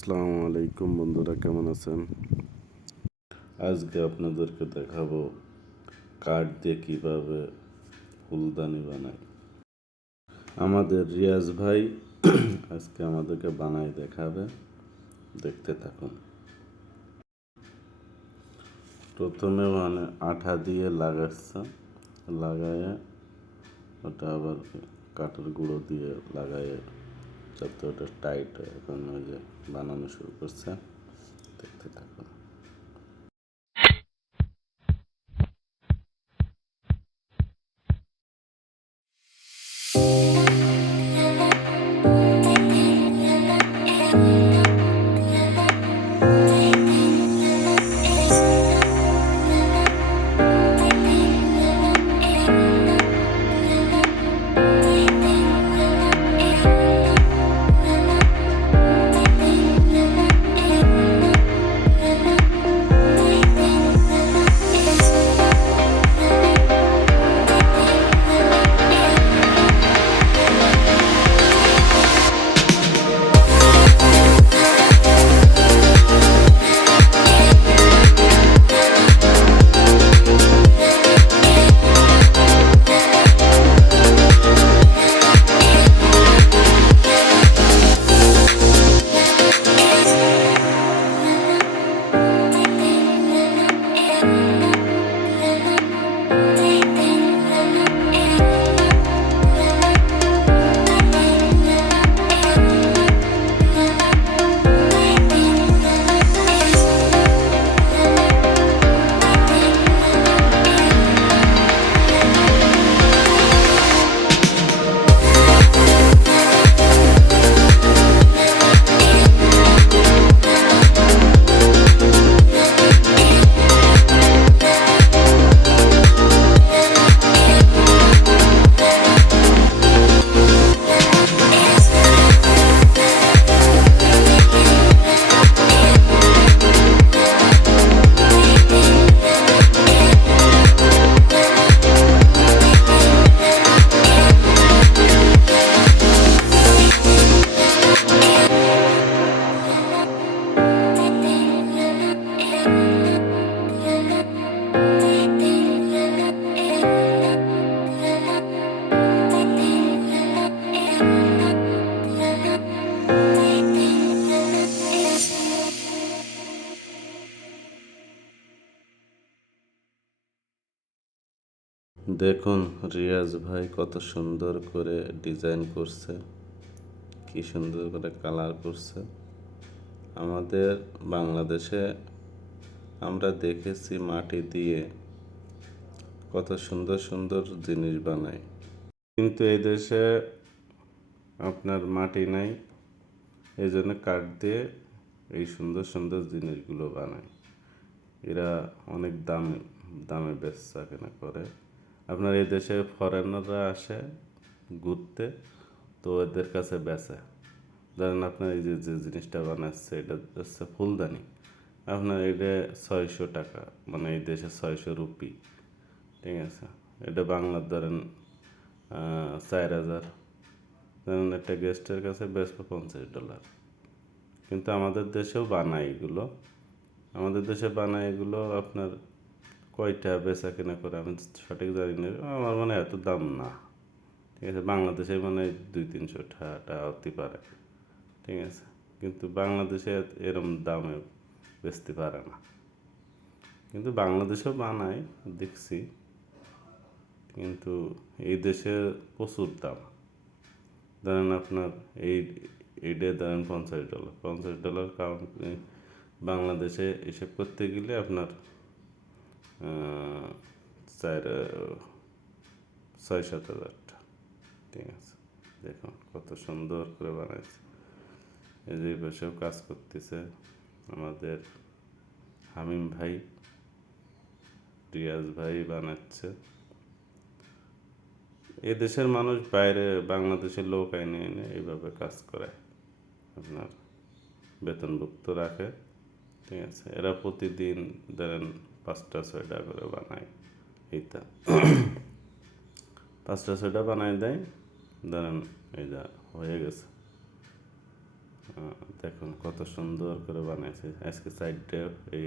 আসসালামু আলাইকুম বন্ধুরা, কেমন আছেন? আজকে আপনাদেরকে দেখাবো কাঠ দিয়ে কিভাবে ফুলদানি বানায়। আমাদের রিয়াজ ভাই আজকে আমাদেরকে বানায় দেখাবে, দেখতে থাকুন। প্রথমে আঠা দিয়ে লাগায় ওটা আবার কাঠের গুঁড়ো দিয়ে লাগায় যাতে ওটা টাইট হয়। এখন ওই যে বানানো শুরু করছে, দেখতে থাকুন। দেখুন রিয়াজ ভাই কত সুন্দর করে ডিজাইন করছে, কি সুন্দর করে কালার করছে। আমাদের বাংলাদেশে আমরা দেখেছি মাটি দিয়ে কত সুন্দর সুন্দর জিনিস বানায়, কিন্তু এই দেশে আপনার মাটি নাই, এই জন্য কাঠ দিয়ে এই সুন্দর সুন্দর জিনিসগুলো বানায়। এরা অনেক দামে বেচা কেনা করে। আপনার এই দেশে ফরেনাররা আসে ঘুরতে, তো এদের কাছে বেচে। ধরেন আপনার এই যে জিনিসটা বানাচ্ছে, এটা হচ্ছে ফুলদানি। আপনার এটা 600 টাকা, মানে এই দেশে 600 রুপি, ঠিক আছে। এটা বাংলার ধরেন 4000। ধরেন একটা গেস্টের কাছে বেচবে $50। কিন্তু আমাদের দেশেও বানায় এগুলো, আপনার কয়টা বেচা কেনা করে আমি সঠিক জানি না, আমার মনে এত দাম না, ঠিক আছে। বাংলাদেশে মানে 200-300 টাকা হতে পারে, ঠিক আছে, কিন্তু বাংলাদেশে এরম দামে বেচতে পারে না। কিন্তু বাংলাদেশেও বানায় দেখছি, কিন্তু এই দেশে প্রচুর দাম। ধরেন আপনার এইটা ধরেন $50, কারণ বাংলাদেশে হিসেব করতে গেলে আপনার 6-7 হাজার, ঠিক আছে। দেখুন কত সুন্দর করে বানাইছে। এই যে বসেও কাজ করতেছে আমাদের হামিম ভাই, রিয়াজ ভাই বানাচ্ছে। এ দেশের মানুষ বাইরে বাংলাদেশের লোক এনে এইভাবে কাজ করে, আপনার বেতনভুক্ত রাখে, ঠিক আছে। এরা প্রতিদিন ধরেন 5টা-6টা করে বানায়, এইটা 5টা-6টা বানায় দেয়। ধরেন এই যা হয়ে গেছে, দেখুন কত সুন্দর করে বানাইছে আজকে সাইডটা এই